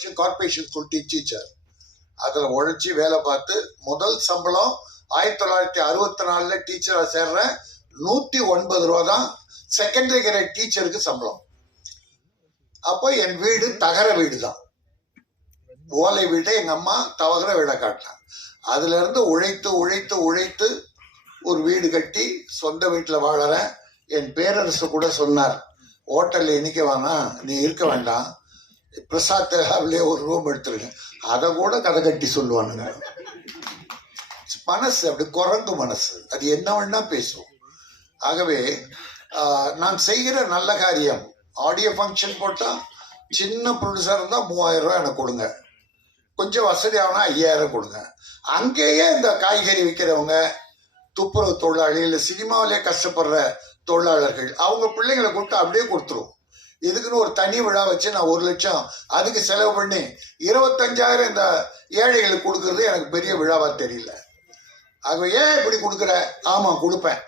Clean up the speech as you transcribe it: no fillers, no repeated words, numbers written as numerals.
நிமிஷம் corporation school teacher. அதில் உழைச்சி வேலை பார்த்து முதல் சம்பளம் 1964 டீச்சராக சேர்றேன். 109 ரூபா தான் செகண்டரி கிரேட் டீச்சருக்கு சம்பளம். அப்போ என் வீடு தகர வீடு தான், ஓலை வீட்டை எங்கள் அம்மா தவகிற வீடை காட்டினான். அதுல இருந்து உழைத்து உழைத்து உழைத்து ஒரு வீடு கட்டி சொந்த வீட்டில் வாழறேன். என் பேரரசு கூட சொன்னார், ஹோட்டலில் இனிக்க வேணாம், நீ இருக்க வேண்டாம், பிரசாத் தேகாவிலே ஒரு ரூம் எடுத்துருங்க. அதை கூட கதை கட்டி சொல்லுவானுங்க. மனசு அப்படி குரங்கு மனசு, அது என்ன வேணா பேசும். ஆகவே நான் செய்கிற நல்ல காரியம், ஆடியோ ஃபங்க்ஷன் போட்டால் சின்ன ப்ரொடியூசர் இருந்தால் 3000 ரூபா எனக்கு கொடுங்க, கொஞ்சம் வசதி ஆகுனா 5000 கொடுங்க. அங்கேயே இந்த காய்கறி விற்கிறவங்க, துப்புரவு தொழிலாளி, இல்லை சினிமாவிலே கஷ்டப்படுற தொழிலாளர்கள், அவங்க பிள்ளைங்களை கூப்பிட்டு அப்படியே கொடுத்துருவோம். இதுக்குன்னு ஒரு தனி விழா வச்சு நான் 1 லட்சம் அதுக்கு செலவு பண்ணி 25,000 இந்த ஏழைகளுக்கு கொடுக்கறது எனக்கு பெரிய விழாவா தெரியல. ஆகவே ஏன் இப்படி கொடுக்குற? ஆமாம் கொடுப்பேன்.